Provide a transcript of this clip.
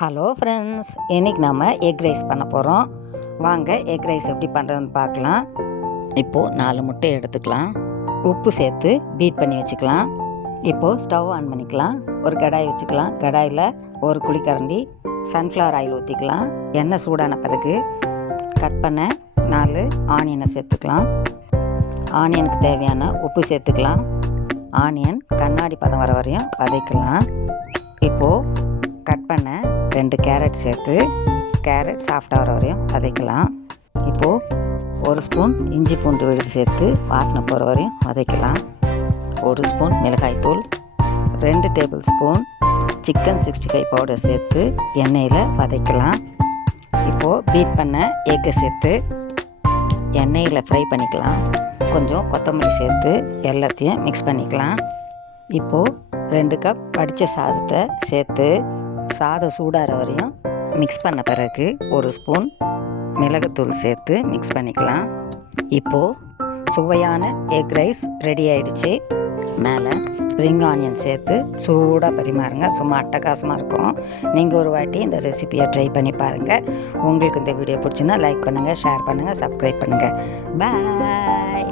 Hello friends, இன்றைக்கி நம்ம egg rice பண்ண போகிறோம். வாங்க எக் ரைஸ் எப்படி பண்ணுறதுன்னு பார்க்கலாம். இப்போது 4 முட்டை எடுத்துக்கலாம். உப்பு சேர்த்து பீட் பண்ணி வச்சுக்கலாம். இப்போது ஸ்டவ் ஆன் பண்ணிக்கலாம். ஒரு கடாய் வச்சுக்கலாம். கடாயில் ஒரு குழிக்கரண்டி சன்ஃப்ளவர் ஆயில் ஊற்றிக்கலாம். எண்ணெய் சூடான பிறகு கட் பண்ண 4 ஆனியனை சேர்த்துக்கலாம். ஆனியனுக்கு தேவையான உப்பு சேர்த்துக்கலாம். ஆனியன் கண்ணாடி பதம் வர வரையும் வதக்கலாம். இப்போது கட் பண்ண 2 கேரட் சேர்த்து கேரட் சாஃப்டாக வர வரையும் வதக்கலாம். இப்போது 1 ஸ்பூன் இஞ்சி பூண்டு விழுது சேர்த்து வாசனை போகிற வரையும் வதக்கலாம். 1 ஸ்பூன் மிளகாய்த்தூள், 2 டேபிள் ஸ்பூன் சிக்கன் 65 பவுடர் சேர்த்து எண்ணெயில் வதக்கலாம். இப்போது பீட் பண்ண எக்கை சேர்த்து எண்ணெயில் ஃப்ரை பண்ணிக்கலாம். கொஞ்சம் கொத்தமல்லி சேர்த்து எல்லாத்தையும் மிக்ஸ் பண்ணிக்கலாம். இப்போது 2 கப் வடித்த சாதத்தை சேர்த்து சாதம் சூடாகிற வரையும் மிக்ஸ் பண்ண பிறகு 1 ஸ்பூன் மிளகுத்தூள் சேர்த்து மிக்ஸ் பண்ணிக்கலாம். இப்போது சுவையான எக் ரைஸ் ரெடி ஆயிடுச்சு. மேலே ஸ்ப்ரிங் ஆனியன் சேர்த்து சூடாக பரிமாறுங்க. சும்மா அட்டகாசமாக இருக்கும். நீங்கள் ஒரு வாட்டி இந்த ரெசிபியை ட்ரை பண்ணி பாருங்கள். உங்களுக்கு இந்த வீடியோ பிடிச்சுன்னா லைக் பண்ணுங்கள், ஷேர் பண்ணுங்கள், சப்ஸ்கிரைப் பண்ணுங்கள். பாய்.